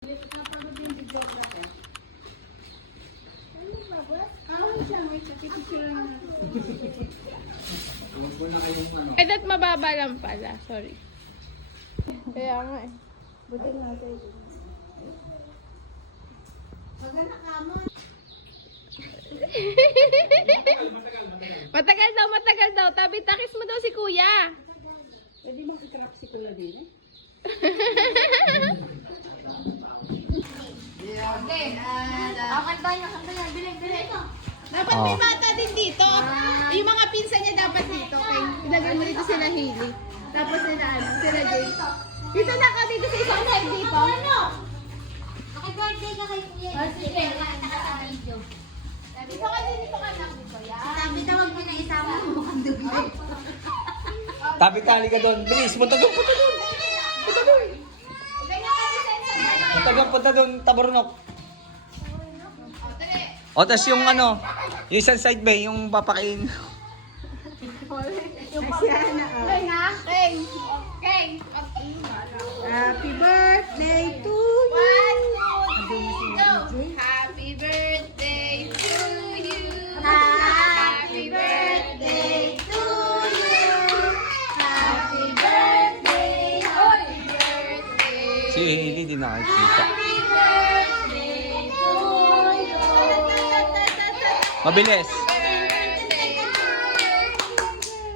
Eh, that mababa lang pala. Sorry. Kaya nga eh. Buti nga tayo. Matagal daw. Tabi, takis mo daw si kuya. Pwede mo i-crap si Kuya din eh. Dapat may bata din dito. Yung mga pinsan niya dapat dito. Okay? Ilagay mo dito sila Hailey. Tapos sila sila Jay. Dito na ka dito sa isang side dito. Happy birthday ka kay Kuya. Sige, nakaka-video. Dito ka din, dito ka lang dito. Yan. Sabi tawag mo na isama mo mukhang dubi. Tabi-tali ka doon. Bilis, punta doon. Punta doon, Tabarnok. O, tas yung ano, yung isang side bay, yung papakain. Keng ha? Keng. Keng. Happy birthday to One, two, go. Happy birthday to you. Happy birthday to you. Happy birthday. Happy birthday. Si Hailey, di nakikita. Happy birthday to you. Mabilis.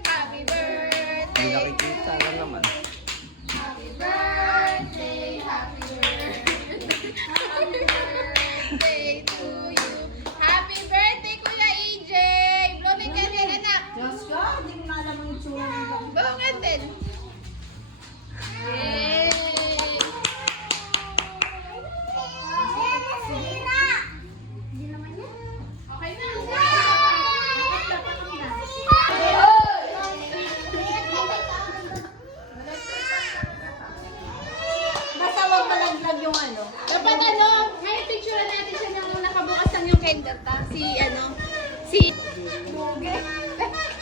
Happy birthday. Hindi nakikita na naman. Happy birthday. Happy birthday. Happy birthday to you. Happy birthday, Kuya EJ. Blooming ka din, anak. Diyos ko, hindi mo na alam ang itsura nila. Blooming din. Yay! Okay na. Basta wag malaglag yung ano. Dapat ano, may picture natin siya nang nakabukas lang yung calendar ta. Si Mugi.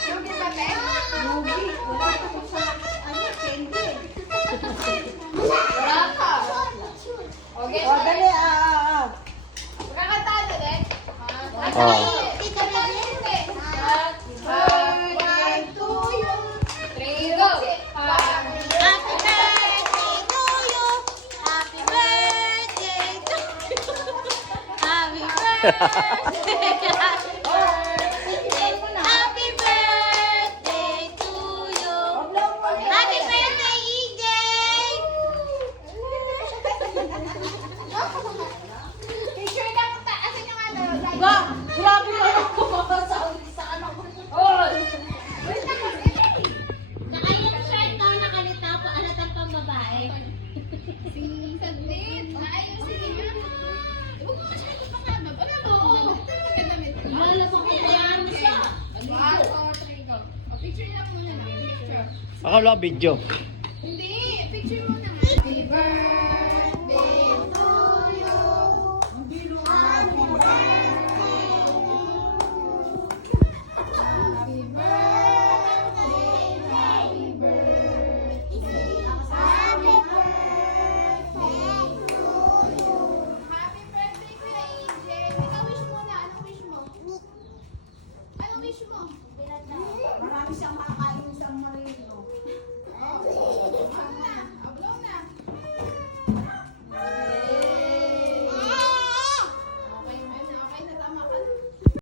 Mugi ba, te? Mugi, wala pa ko sa candy. Wala ka. Okay, O, dali, Magkakantaan na din? Oo. Tita mo din. One, two, three, go. Happy birthday to you. Happy birthday to you. Happy birthday. Happy birthday to you. Happy birthday, EJ. Picture lang ta. Asan yung ano? grabe na ako sa ano ko. Saka yung shirt na nakalita pa, alatan pang babae. Si Saglit. Ayusin niyo. Huwag mo kasi ito panganap. Wala mo. Lalo mo kung kayaan mo siya. One, two, three, go. O, picture lang muna. Picture. Akala video.